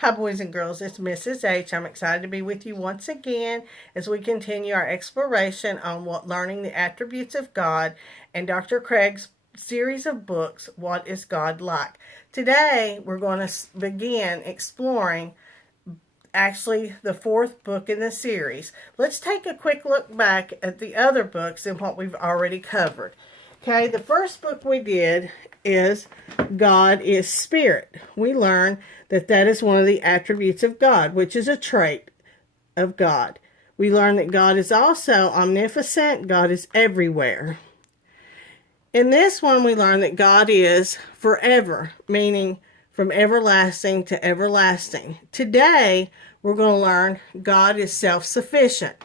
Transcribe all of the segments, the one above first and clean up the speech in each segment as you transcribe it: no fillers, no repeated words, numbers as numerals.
Hi, boys and girls. It's Mrs. H. I'm excited to be with you once again as we continue our exploration on what learning the attributes of God and Dr. Craig's series of books, What is God Like? Today, we're going to begin exploring actually the fourth book in the series. Let's take a quick look back at the other books and what we've already covered. Okay, the first book we did is God is Spirit. We learned that that is one of the attributes of God, which is a trait of God. We learned that God is also omnipotent. God is everywhere. In this one, we learned that God is forever, meaning from everlasting to everlasting. Today, we're going to learn God is self-sufficient.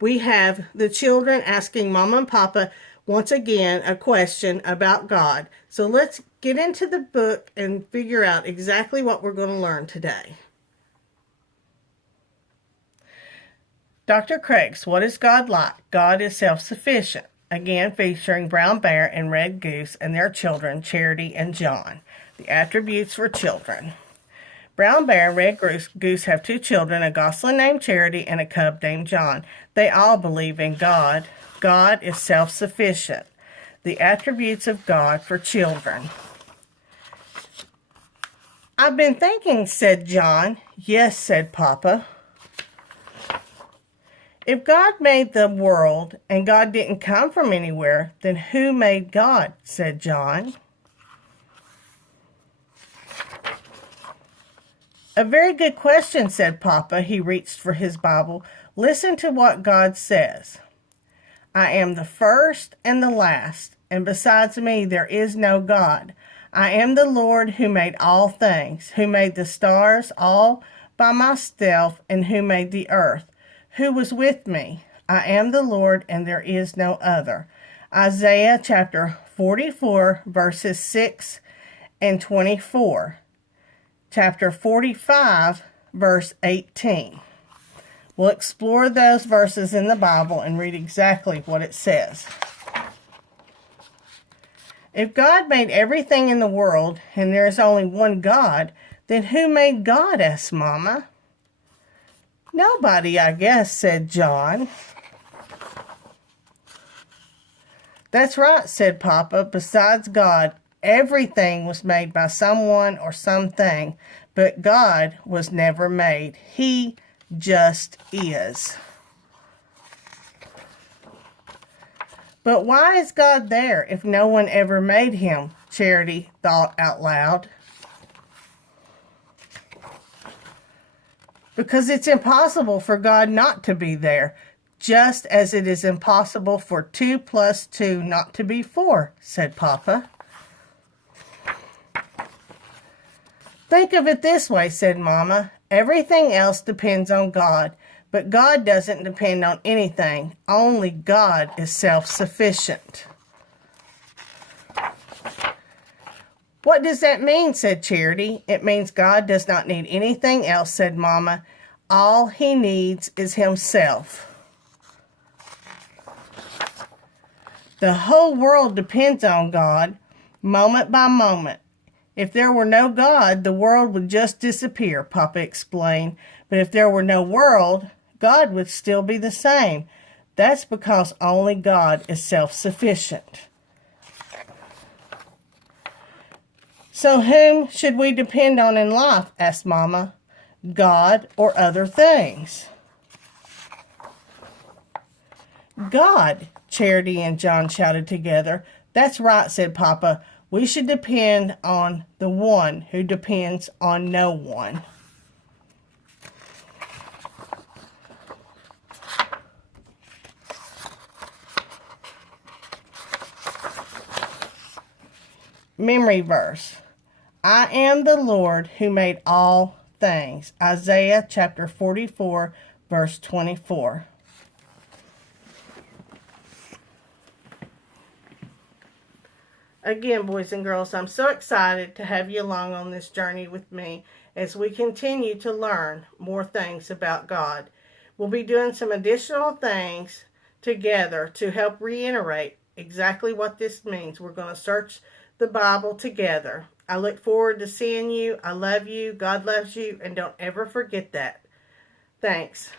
We have the children asking Mama and Papa once again a question about God. So let's get into the book and figure out exactly what we're going to learn today. Dr. Craig's What is God Like? God is Self-Sufficient. Again, featuring Brown Bear and Red Goose and their children, Charity and John. The attributes for children. Brown Bear and Red Goose have two children, a gosling named Charity and a cub named John. They all believe in God. God is self-sufficient. The attributes of God for children. I've been thinking, said John. Yes, said Papa. If God made the world and God didn't come from anywhere, then who made God? Said John. A very good question, said Papa. He reached for his Bible. Listen to what God says. I am the first and the last, and besides me there is no God. I am the Lord who made all things, who made the stars all by myself, and who made the earth. Who was with me? I am the Lord, and there is no other. Isaiah chapter 44, verses 6 and 24. Chapter 45, verse 18. We'll explore those verses in the Bible and read exactly what it says. If God made everything in the world and there is only one God, then who made God? Asked Mama. Nobody, I guess, said John. That's right, said Papa. Besides God, everything was made by someone or something, but God was never made. He just is. But why is God there if no one ever made him? Charity thought out loud. Because it's impossible for God not to be there, just as it is impossible for 2 plus 2 not to be 4, said Papa. Think of it this way, said Mama. Everything else depends on God, but God doesn't depend on anything. Only God is self-sufficient. What does that mean? Said Charity. It means God does not need anything else, said Mama. All he needs is himself. The whole world depends on God, moment by moment. If there were no God, the world would just disappear, Papa explained. But if there were no world, God would still be the same. That's because only God is self-sufficient. So whom should we depend on in life? Asked Mama. God or other things? God, Charity and John shouted together. That's right, said Papa. We should depend on the one who depends on no one. Memory verse. I am the Lord who made all things. Isaiah chapter 44, verse 24. Again, boys and girls, I'm so excited to have you along on this journey with me as we continue to learn more things about God. We'll be doing some additional things together to help reiterate exactly what this means. We're going to search the Bible together. I look forward to seeing you. I love you. God loves you. And don't ever forget that. Thanks.